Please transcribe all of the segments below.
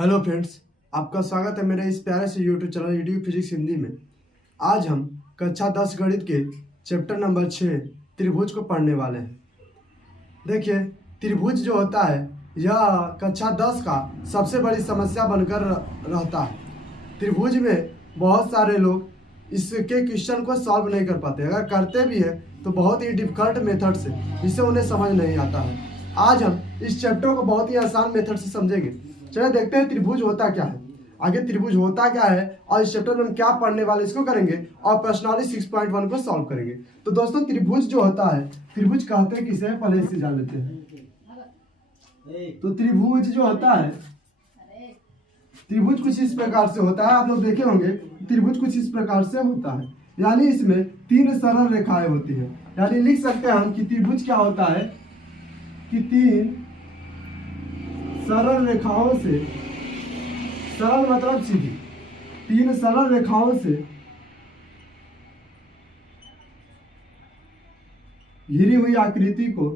Hello friends, आपका स्वागत है मेरे इस प्यारे से YouTube channel YouTube physics Hindi में। आज हम कक्षा 10 गणित के चैप्टर नंबर 6 त्रिभुज को पढ़ने वाले हैं। देखिए, त्रिभुज जो होता है यह कक्षा 10 का सबसे बड़ी समस्या बनकर रहता है। त्रिभुज में बहुत सारे लोग इसके क्वेश्चन को सॉल्व नहीं कर पाते, अगर करते भी हैं तो बहुत ही डिफिकल्ट मेथड से, जिससे उन्हें समझ नहीं आता है। आज हम इस चैप्टर को बहुत ही आसान मेथड से समझेंगे। चलिए देखते हैं त्रिभुज होता क्या है, आगे त्रिभुज होता क्या है और इस चैप्टर में हम क्या पढ़ने वाले इसको करेंगे और प्रश्नावली 6.1 को सॉल्व करेंगे। तो दोस्तों, त्रिभुज जो होता है, त्रिभुज कहते हैं किसे, पहले से जान लेते हैं। तो त्रिभुज जो होता है, त्रिभुज कुछ इस प्रकार से होता है। आप लोग देखे होंगे त्रिभुज कुछ इस प्रकार से होता है, यानी इसमें 3 सरल रेखाएं होती है। यानी लिख सकते हैं हम कि त्रिभुज क्या होता है कि 3 सरल रेखाओं से, सरल मतलब सीधी, 3 सरल रेखाओं से घिरी हुई आकृति को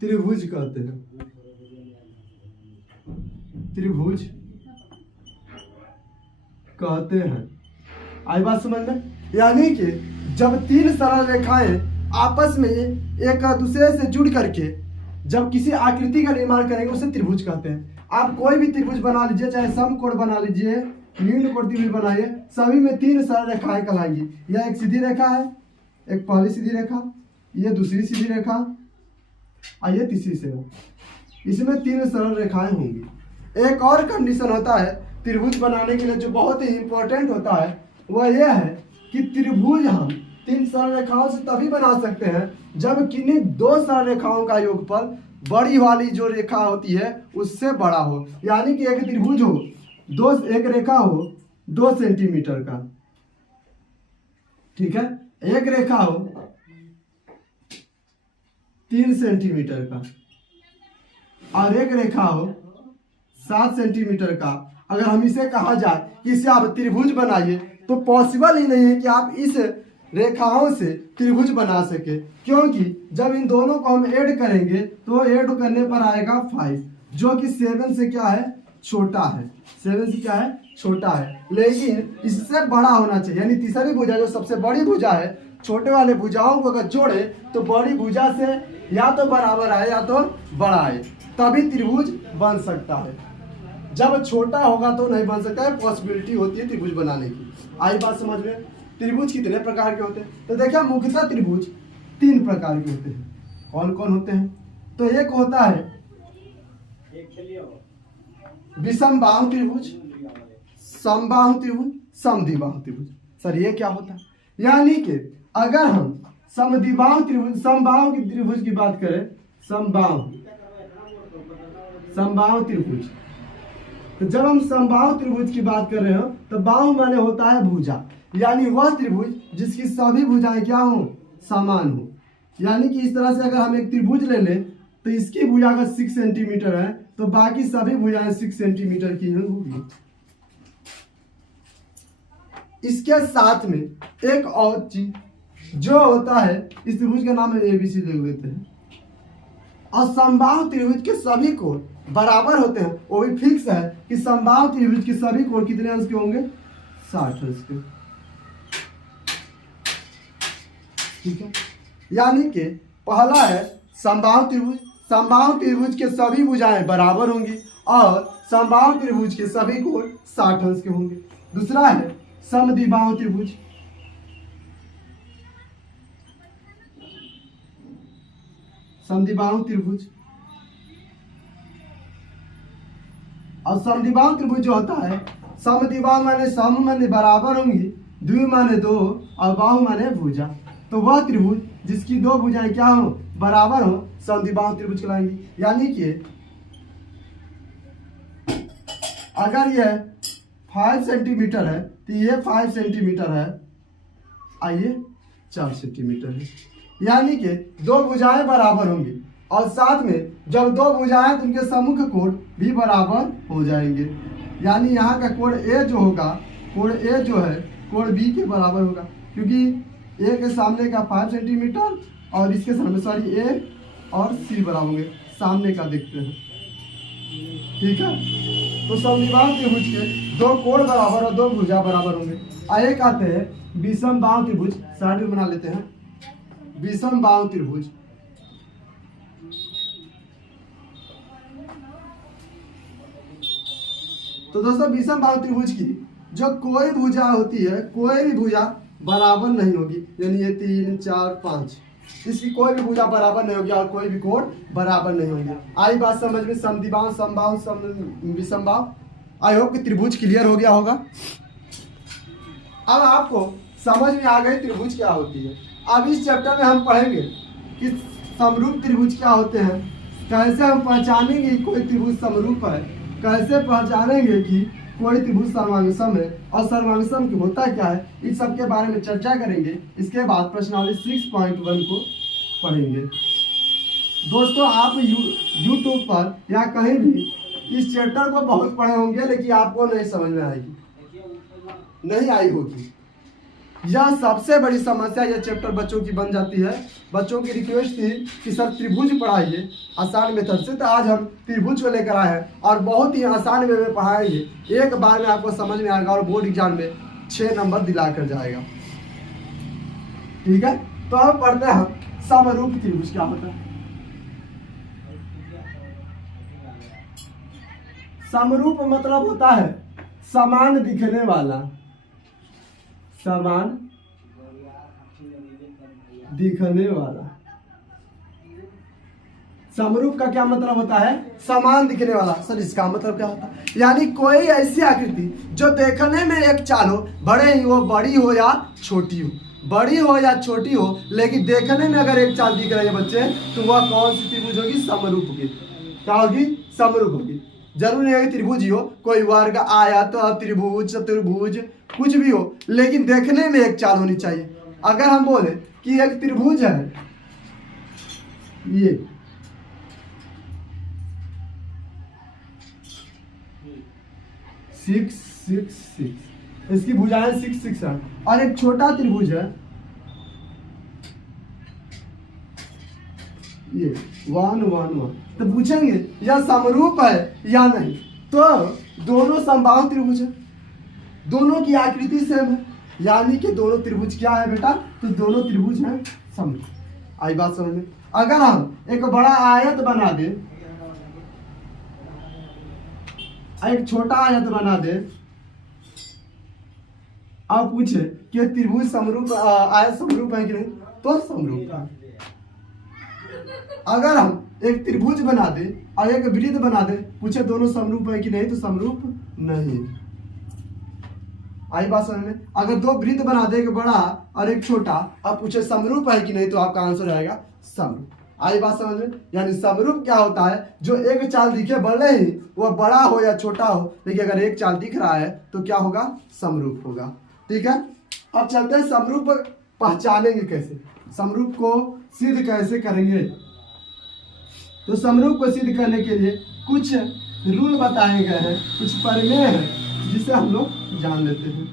त्रिभुज कहते हैं। त्रिभुज कहते हैं। आई बात समझ में? यानी कि जब 3 सरल रेखाएं आपस में एक दूसरे से जुड़ करके जब किसी आकृति का निर्माण करेंगे उसे त्रिभुज कहते हैं। आप कोई भी त्रिभुज बना लीजिए, चाहे समकोण बना लीजिए, निम्न कोण त्रिभुज बनाइए, सभी में 3 सरल रेखाएं कहलाएंगी। यह एक सीधी रेखा है, एक पहली सीधी रेखा, यह दूसरी सीधी रेखा और यह तीसरी सीधी। इसमें 3 सरल रेखाएं होंगी। एक और कंडीशन होता है त्रिभुज बनाने के लिए जो बहुत ही इंपॉर्टेंट होता है, वह यह है कि त्रिभुज हम 3 सरल रेखाओं से तभी बना सकते हैं जब किन्हीं 2 सरल रेखाओं का योगफल बड़ी वाली जो रेखा होती है उससे बड़ा हो। यानी कि एक त्रिभुज हो, एक रेखा हो 2 सेंटीमीटर का, ठीक है, एक रेखा हो 3 सेंटीमीटर का और एक रेखा हो 7 सेंटीमीटर का। अगर हम इसे कहा जाए कि इसे आप त्रिभुज बनाइए, तो पॉसिबल ही नहीं है कि आप इस रेखाओं से त्रिभुज बना सके, क्योंकि जब इन दोनों को हम ऐड करेंगे तो ऐड करने पर आएगा 5, जो कि 7 से क्या है, छोटा है। 7 से क्या है, छोटा है, लेकिन इससे बड़ा होना चाहिए। यानी तीसरी भुजा जो सबसे बड़ी भुजा है, छोटे वाले भुजाओं को अगर जोड़े तो बड़ी भुजा से या तो बराबर आए या तो बड़ा आए, तभी त्रिभुज बन सकता है। जब छोटा होगा तो नहीं बन सकता है, पॉसिबिलिटी होती है त्रिभुज बनाने की। आई बात समझ में? त्रिभुज कितने प्रकार के होते हैं? तो देखिए, मुख्यतः त्रिभुज 3 प्रकार के होते हैं। कौन कौन होते हैं? तो एक होता है विषमबाहु त्रिभुज, समबाहु त्रिभुज, समद्विबाहु त्रिभुज। सर ये क्या होता है? यानी कि अगर हम समद्विबाहु त्रिभुज, समबाहु की त्रिभुज की बात करें, समबाहु त्रिभुज, तो जब हम समबाहु त्रिभुज की बात कर रहे हो तो बाहु माने होता है भुजा, यानी वह त्रिभुज जिसकी सभी भुजाएं क्या हो, समान हो। यानी कि इस तरह से अगर हम एक त्रिभुज ले लें तो इसकी भुजा अगर 6 सेंटीमीटर है तो बाकी सभी भुजाएं 6 सेंटीमीटर की होगी। इसके साथ में एक और चीज जो होता है, इस त्रिभुज का नाम है ABC ले लेते हैं। और समबाहु त्रिभुज के सभी कोण बराबर होते हैं। वो भी फिक्स है कि समबाहु त्रिभुज के सभी कोण कितने अंश के होंगे, 60 अंश के, ठीक है। यानी कि पहला है समबाहु त्रिभुज, समबाहु त्रिभुज के सभी भुजाएं बराबर होंगी और समबाहु त्रिभुज के सभी कोण 60 अंश के होंगे। दूसरा है समद्विबाहु त्रिभुज, समद्विबाहु त्रिभुज। और समद्विबाहु त्रिभुज जो होता है, समद्विबाहु माने सम माने बराबर होंगी, द्वि माने 2 और बाहु माने भुजा। तो वह त्रिभुज जिसकी 2 भुजाएं क्या हो, बराबर हो, समद्विबाहु त्रिभुज कहलाएंगी। यानी कि अगर यह 5 सेंटीमीटर है तो ये 5 सेंटीमीटर है, आइए 4 सेंटीमीटर है। यानी कि 2 भुजाएं बराबर होंगी और साथ में जब 2 भुजाएं तो उनके सम्मुख कोण भी बराबर हो जाएंगे। यानी यहाँ का कोण ए जो होगा कोण ए जो है कोण बी के बराबर होगा, क्योंकि ए के सामने का 5 सेंटीमीटर और इसके सामने सॉरी ए और सी बराबर होंगे। सामने का देखते हैं, ठीक है। तो समद्विबाहु त्रिभुज के दो कोण बराबर और दो भुजा बराबर होंगे। एक आते हैं विषम बाहु त्रिभुज, साइड में बना लेते हैं विषम बाहु त्रिभुज। तो दोस्तों विषम बाहु त्रिभुज की जो कोई भुजा होती है, कोई भी भुजा बराबर नहीं होगी, यानी ये 3 4 5 इसकी कोई भी भुजा बराबर नहीं होगी और कोई भी कोण बराबर नहीं होंगे। आई बात समझ में? समद्विबाहु, समबाहु, विषमबाहु। आई होप कि त्रिभुज क्लियर हो गया होगा। अब आपको समझ में आ गई त्रिभुज क्या होती है। अब इस चैप्टर में हम पढ़ेंगे कि समरूप त्रिभुज क्या होते हैं, कैसे हम पहचानेंगे कि कोई त्रिभुज समरूप है, कैसे पहचानेंगे कि कोई त्रिभुज सर्वांगसम है और सर्वांगसम होता क्या है, इस सब के बारे में चर्चा करेंगे। इसके बाद प्रश्नावली 6.1 को पढ़ेंगे। दोस्तों आप यूट्यूब पर या कहीं भी इस चैप्टर को बहुत पढ़े होंगे, लेकिन आपको नहीं समझ में आएगी, नहीं आई होगी। यह सबसे बड़ी समस्या यह चैप्टर बच्चों की बन जाती है। बच्चों की रिक्वेस्ट थी कि सर त्रिभुज पढ़ाइए आसान मेथड से, तो आज हम त्रिभुज को लेकर आए हैं और बहुत ही आसान वे में पढ़ाएंगे। एक बार में आपको समझ में आएगा और बोर्ड एग्जाम में 6 नंबर दिला कर जाएगा, ठीक है। तो अब पढ़ते हैं समरूप त्रिभुज क्या होता है। समरूप मतलब होता है समान दिखने वाला, समान दिखने वाला। समरूप का क्या मतलब होता है? समान दिखने वाला। सर इसका मतलब क्या होता है? यानी कोई ऐसी आकृति जो देखने में एक चाल हो, भले ही वो बड़ी हो या छोटी हो, बड़ी हो या छोटी हो, लेकिन देखने में अगर एक चाल दिख रही है बच्चे, तो वह कौन सी त्रिभुज होगी? समरूप होगी। क्या होगी? समरूप होगी। जरूर नहीं है कि त्रिभुज ही हो, कोई वर्ग, आयत, त्रिभुज, चतुर्भुज, कुछ भी हो, लेकिन देखने में एक चाल होनी चाहिए। अगर हम बोले कि एक त्रिभुज है, ये 6 6 6, इसकी भुजाएं 6 6 है, और एक छोटा त्रिभुज है ये 1 1 1, तो पूछेंगे यह समरूप है या नहीं? तो दोनों समबाहु त्रिभुज है, दोनों की आकृति सेम है, यानी कि दोनों त्रिभुज क्या है बेटा? तो दोनों त्रिभुज हैं समरूप। आई बात समझ में? अगर हम एक बड़ा आयत बना दे, एक छोटा आयत बना दे और पूछे कि त्रिभुज समरूप, आयत समरूप है कि नहीं, तो समरूप है। अगर हम एक त्रिभुज बना दे और एक वृत्त बना दे, पूछे दोनों समरूप है कि नहीं, तो समरूप नहीं। आई बात समझ में? अगर दो वृत्त बना दे, एक बड़ा और एक छोटा, अब पूछे समरूप है कि नहीं, तो आपका आंसर आएगा समरूप। आई बात समझ में? यानी समरूप क्या होता है? जो एक चाल दिखे, भले ही वह बड़ा हो या छोटा हो, लेकिन अगर एक चाल दिख रहा है तो क्या होगा? समरूप होगा। ठीक है, अब चलते हैं समरूप पहचानेंगे कैसे, समरूप को सिद्ध कैसे करेंगे। तो समरूप को सिद्ध करने के लिए कुछ रूल बताए गए हैं, कुछ प्रमेय है जिसे हम लोग जान लेते हैं।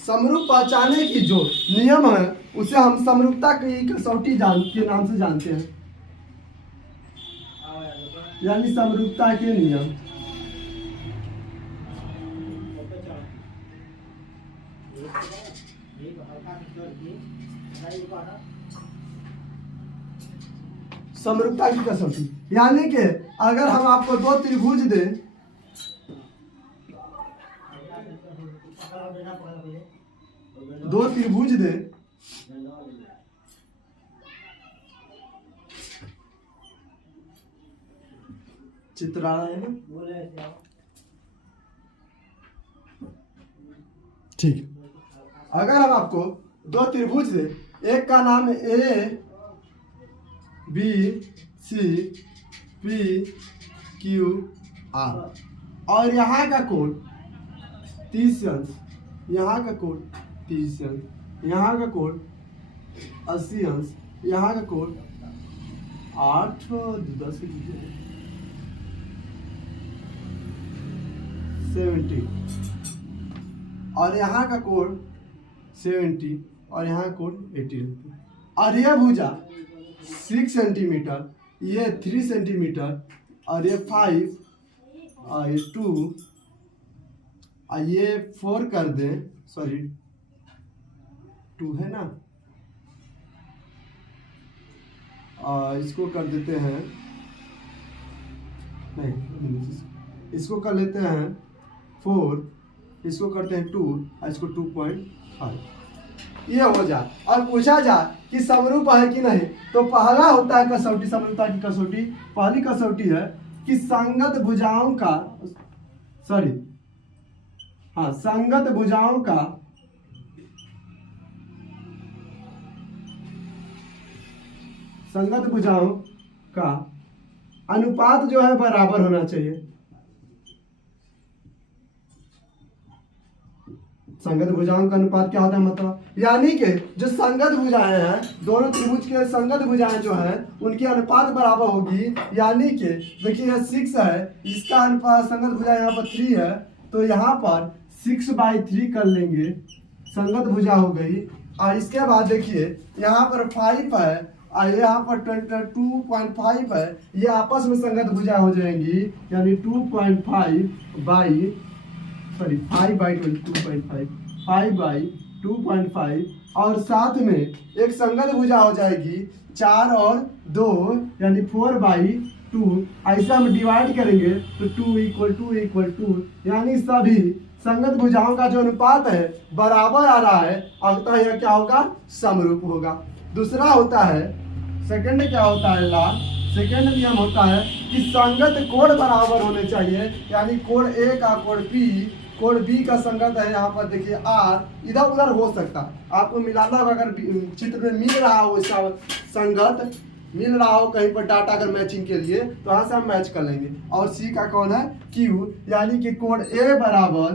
समरूप पहचाने की जो नियम है उसे हम समरूपता की कसौटी के नाम से जानते हैं, यानी समरूपता के नियम। समरूपता की कसौटी यानी कि अगर हम आपको दो त्रिभुज दें, दो त्रिभुज दें, चित्र आ रहा है ना, ठीक। अगर हम आपको दो त्रिभुज दें, एक का नाम A B C P Q R, और यहाँ का कोण 30 अंश, यहाँ का कोण 30 अंश, यहाँ का कोण 80 अंश, यहाँ का कोण 8 10 70 और यहाँ का कोण 70 और यहाँ का कोण 80 रहती है। और ये भुजा 6 सेंटीमीटर, ये 3 सेंटीमीटर और ये 5 और ये 2 और ये 4 कर दें, सॉरी 2 है ना, और इसको कर देते हैं, नहीं इसको कर लेते हैं 4, इसको करते हैं 2 और इसको 2.5, ये हो जाए। और पूछा जाए कि समरूप है कि नहीं, तो पहला होता है कसौटी, समरूपता की कसौटी। पहली कसौटी है कि संगत भुजाओं का, सॉरी हाँ, संगत भुजाओं का अनुपात जो है बराबर होना चाहिए। संगत भुजाओं का अनुपात क्या होता है, मतलब यानी कि जो संगत भुजाएं हैं, दोनों त्रिभुज के संगत भुजाएं जो है उनकी अनुपात बराबर होगी। यानी कि देखिए यह 6 है, इसका अनुपात संगत भुजा यहाँ पर 3 है, तो यहाँ पर 6/3 कर लेंगे, संगत भुजा हो गई। और इसके बाद देखिए यहाँ पर 5 है और यहाँ पर 2.5 है, ये आपस में संगत भुजा हो जाएंगी, यानी 5/2.5 और साथ में एक संगत भुजा हो जाएगी 4 और 2 यानी 4/2। ऐसा हम डिवाइड करेंगे तो 2 यानी सभी संगत भुजाओं का जो अनुपात है बराबर आ रहा है, अतः यह क्या होगा, समरूप होगा। दूसरा होता है, सेकंड क्या होता है, सेकंड नियम होता है कि संगत कोण बराबर होने चाहिए। यानी कोण ए का कोण P, कोण B का संगत है यहाँ पर देखिए R, इधर उधर हो सकता है, आपको मिलाना होगा। अगर चित्र में मिल रहा हो, इसका संगत मिल रहा हो कहीं पर डाटा अगर मैचिंग के लिए, तो यहाँ से हम मैच कर लेंगे। और C का कौन है, Q, यानी कि कोण A बराबर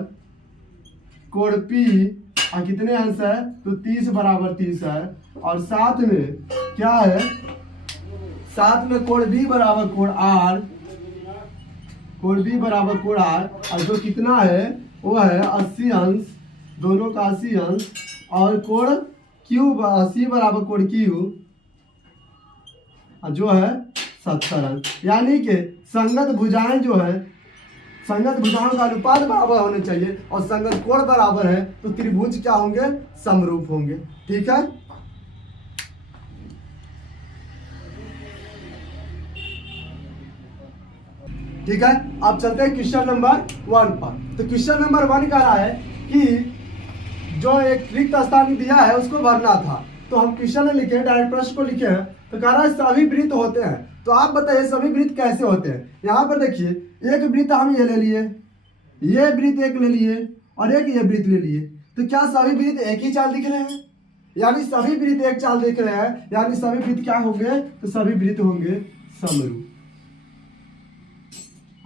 कोण P और कितने अंश है, तो 30/30 है। और साथ में क्या है, साथ में कोण B बराबर कोण R, कोण B बराबर कोण R, और जो कितना है वो है 80 अंश, दोनों का 80 अंश। और कोण Q C बराबर कोण Q जो है 70 अंश। यानी कि संगत भुजाएं जो है, संगत भुजाओं का अनुपात बराबर होने चाहिए और संगत कोण बराबर है, तो त्रिभुज क्या होंगे, समरूप होंगे। ठीक है, ठीक है। अब चलते हैं क्वेश्चन नंबर 1 पर। तो क्वेश्चन नंबर 1 कह रहा है कि जो एक रिक्त स्थान दिया है उसको भरना था, तो हम क्वेश्चन में लिखे, डायरेक्ट प्रश्न को लिखे हैं। तो कह रहा है सभी वृत्त होते हैं, तो आप बताइए सभी वृत्त कैसे होते हैं। यहाँ पर देखिए एक वृत्त हम ये ले लिए, ये वृत्त एक ले लिए और एक ये वृत्त ले लिए, तो क्या सभी वृत्त एक ही चाल दिख रहे हैं, यानी सभी वृत्त एक चाल दिख रहे हैं, यानी सभी वृत्त क्या होंगे, तो सभी वृत्त होंगे समरूप।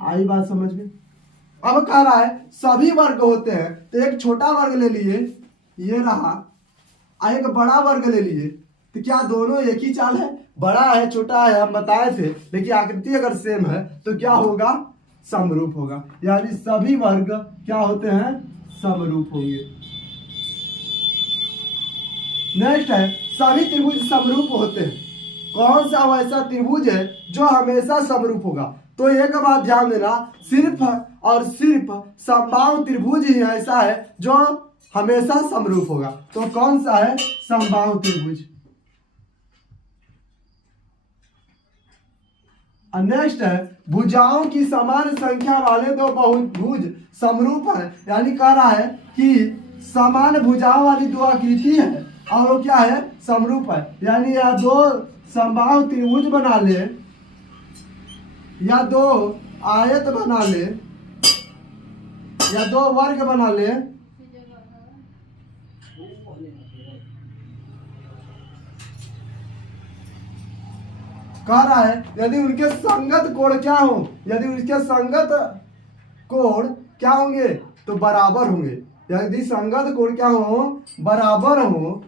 आई बात समझ में। अब कह रहा है सभी वर्ग होते हैं, तो एक छोटा वर्ग ले लिए, ये रहा, एक बड़ा वर्ग ले लिए, तो क्या दोनों एक ही चाल है, बड़ा है छोटा है हम बताए थे, लेकिन आकृति अगर सेम है तो क्या होगा, समरूप होगा। यानी सभी वर्ग क्या होते हैं, समरूप होंगे। नेक्स्ट है सभी त्रिभुज समरूप होते हैं। कौन सा वैसा त्रिभुज है जो हमेशा समरूप होगा, तो एक बात ध्यान देना, सिर्फ और सिर्फ समबाहु त्रिभुज ही ऐसा है जो हमेशा समरूप होगा। तो कौन सा है, समबाहु त्रिभुज। नेक्स्ट है भुजाओं की समान संख्या वाले दो बहुभुज समरूप है। यानी कह रहा है कि समान भुजाओं वाली दो आकृति है और वो क्या है, समरूप है। यानी या दो समबाहु त्रिभुज बना ले या दो आयत बना ले या दो वर्ग बना ले, कह रहा है यदि उनके संगत कोण क्या हो, यदि उनके संगत कोण क्या होंगे, तो बराबर होंगे। यदि संगत कोण क्या हो, बराबर हो,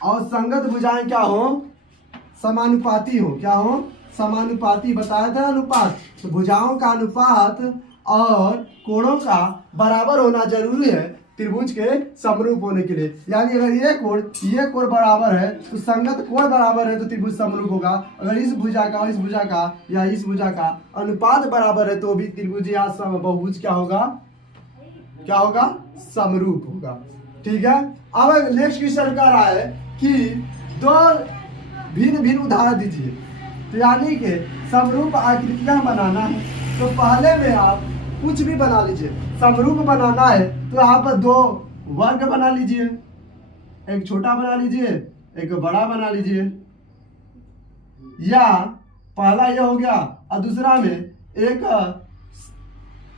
और संगत भुजाएं क्या हो, समानुपाती हो, क्या हो, समानुपाती बताया था अनुपात, तो भुजाओं का अनुपात और कोणों का बराबर होना जरूरी है त्रिभुज के समरूप होने के लिए। यानी अगर ये कोण बराबर है तो संगत कोण बराबर है तो त्रिभुज समरूप होगा। अगर इस भुजा का इस भुजा का या इस भुजा का अनुपात बराबर है तो भी त्रिभुज या बहुभुज क्या होगा समरूप होगा। ठीक है। अब नेक्स्ट क्वेश्चन कर रहा है कि दो भिन्न भिन्न उदाहरण दीजिए। तो यानी कि समरूप आकृतियां बनाना है तो पहले में आप कुछ भी बना लीजिए। समरूप बनाना है तो यहाँ पर दो वर्ग बना लीजिए, एक छोटा बना लीजिए एक बड़ा बना लीजिए, या पहला ये हो गया और दूसरा में एक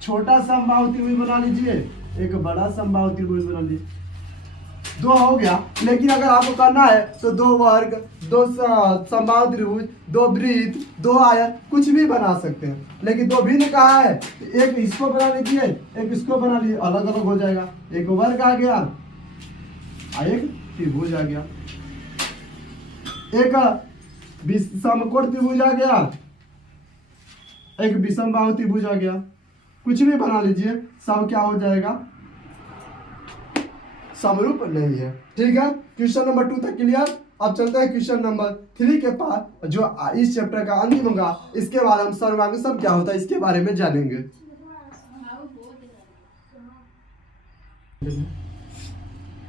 छोटा समबाहु त्रिभुज बना लीजिए एक बड़ा समबाहु त्रिभुज बना लीजिए। दो हो गया। लेकिन अगर आपको करना है तो दो वर्ग, दो समबाहु त्रिभुज, दो वृत्त, दो आयत कुछ भी बना सकते हैं। लेकिन दो भिन्न कहा है, एक इसको बना लीजिए एक इसको बना लीजिए, अलग अलग हो जाएगा। एक वर्ग आ गया और एक त्रिभुज आ गया, एक समकोण त्रिभुज आ गया एक विषमबाहु त्रिभुज आ गया। कुछ भी बना लीजिए, सब क्या हो जाएगा समरूप नहीं है। ठीक है। क्वेश्चन नंबर 2 तक क्लियर। अब चलते हैं क्वेश्चन नंबर 3 के पास, जो इस चैप्टर का अंतिम होगा। इसके बाद हम सर्वांग सब क्या होता है इसके बारे में जानेंगे।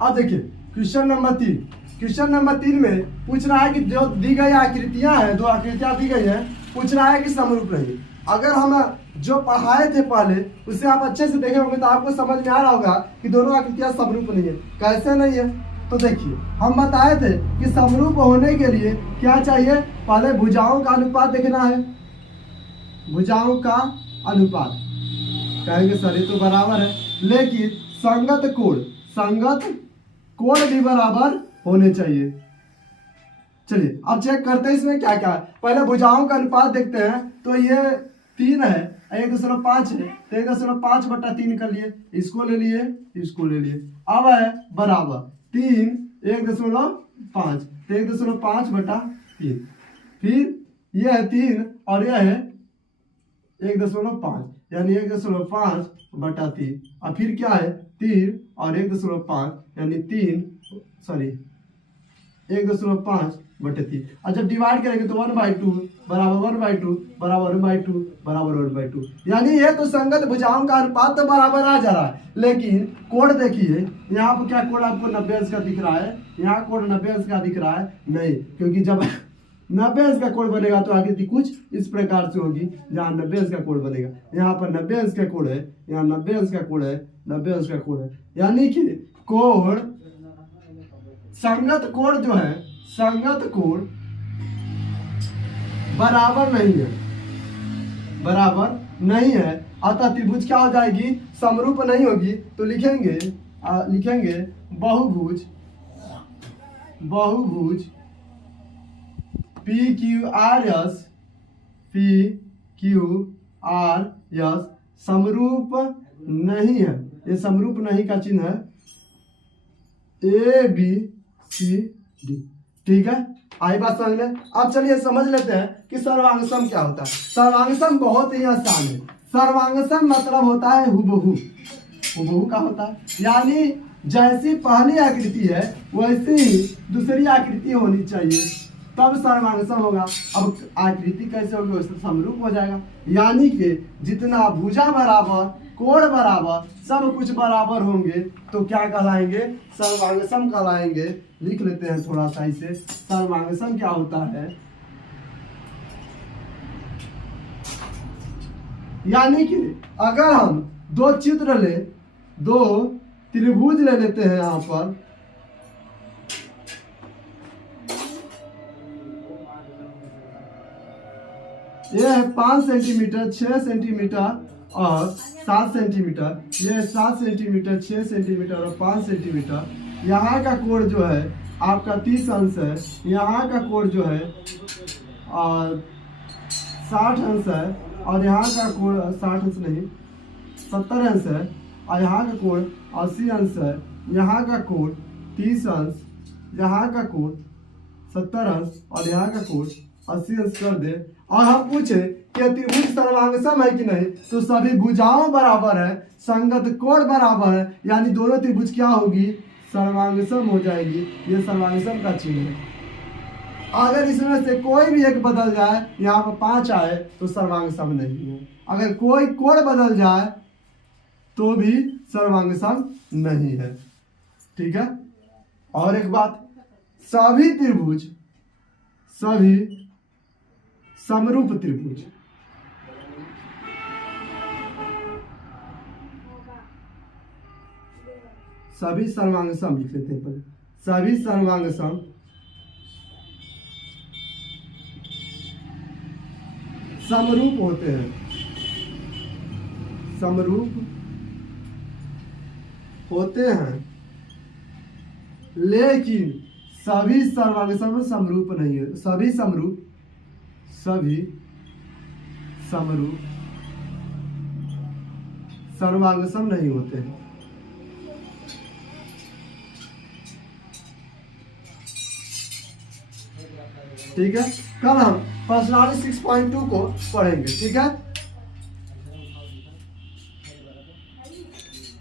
अब देखिए क्वेश्चन नंबर 3। क्वेश्चन नंबर 3 में पूछ रहा है कि जो दी गई आकृतियां हैं, दो आकृतियां दी गई हैं, पूछ रहा है कि समरूप नहीं। अगर हम जो पढ़ाए थे पहले उसे आप अच्छे से देखे होंगे तो आपको समझ में आ रहा होगा कि दोनों आकृतियां समरूप नहीं है। कैसे नहीं है? तो देखिए हम बताए थे कि समरूप होने के लिए क्या चाहिए, पहले भुजाओं का अनुपात देखना है। भुजाओं का अनुपात कहेंगे सर ये तो बराबर है, लेकिन संगत कोण भी बराबर होने चाहिए। चलिए अब चेक करते हैं इसमें क्या क्या है। पहले भुजाओं का अनुपात देखते हैं। तो ये 3 है, 1.5 है तो 1.5/3 कर लिए, इसको ले लिए इसको ले लिए। अब है बराबर 3 1.5 तो 1.5/3, फिर ये है 3 और यह है 1.5 यानी 1.5/3, और फिर क्या है 3 और 1.5 यानी 1.5/3। और जब डिवाइड करेंगे तो 1/2 बराबर 1/2 बराबर 1/2 बराबर 1/2। यानी ये तो संगत भुजाओं का अनुपात तो बराबर आ जा रहा है, लेकिन कोण देखिए यहाँ पर क्या कोण आपको 90 अंश का दिख रहा है, यहाँ कोण 90 अंश का दिख रहा है नहीं, क्योंकि जब 90 अंश का कोण बनेगा तो आकृति कुछ इस प्रकार से होगी जहाँ 90 अंश का कोण बनेगा। यहाँ पर 90 अंश का कोण है, यहाँ 90 अंश का कोण है, 90 अंश का कोण है। यानी कि कोण संगत कोण जो है, संगत कोण बराबर नहीं है, अतः त्रिभुज क्या हो जाएगी समरूप नहीं होगी। तो लिखेंगे बहुभुज PQRS समरूप नहीं है। ये समरूप नहीं का चिन्ह है ABCD। ठीक है, आई बात समझ में। अब चलिए समझ लेते हैं कि सर्वांगसम क्या होता है। सर्वांगसम बहुत ही आसान है। सर्वांगसम मतलब होता है हुबहू का होता है, यानी जैसी पहली आकृति है वैसी ही दूसरी आकृति होनी चाहिए, तब सर्वांगसम होगा। अब आकृति कैसे होगी, वैसे समरूप हो जाएगा। यानी कि जितना भुजा बराबर, कोण बराबर, सब कुछ बराबर होंगे तो क्या कहलाएंगे सर्वांगसम कहलाएंगे। लिख लेते हैं थोड़ा सा इसे। सर्वांगसम क्या होता है, यानी कि अगर हम दो चित्र ले, दो त्रिभुज ले लेते हैं यहाँ पर, यह है 5 सेंटीमीटर, 6 सेंटीमीटर और 7 सेंटीमीटर। यह 7 सेंटीमीटर, 6 सेंटीमीटर और 5 सेंटीमीटर। यहाँ का कोण जो है आपका 30 अंश है, यहाँ का कोण जो है 60 अंश है, और यहाँ का कोण 60 अंश नहीं 70 अंश है, और यहाँ का कोण 80 अंश है। यहाँ का कोण 30 अंश, यहाँ का कोण 70 अंश और यहाँ का कोण 80 अंश कर दे और हम पूछे कि त्रिभुज सर्वांगसम है कि नहीं, तो सभी भुजाओं बराबर है, संगत कोण बराबर है, यानी दोनों त्रिभुज क्या होगी, सर्वांगसम हो जाएगी। ये सर्वांगसम का चिन्ह है। अगर इसमें से कोई भी एक बदल जाए, यहाँ पर 5 आए तो सर्वांगसम नहीं है। अगर कोई कोण बदल जाए तो भी सर्वांगसम नहीं है। ठीक है। और एक बात, सभी त्रिभुज, सभी समरूप त्रिभुज, सभी सर्वांगसम लिख लेते हैं पहले, सभी सर्वांगसम समरूप होते हैं, समरूप होते हैं, लेकिन सभी सर्वांगसम समरूप नहीं है। सभी समरूप, सभी समरूप सर्वांगसम नहीं होते हैं। ठीक है। कल हम पर्सनालिटी 6.2 को पढ़ेंगे। ठीक है।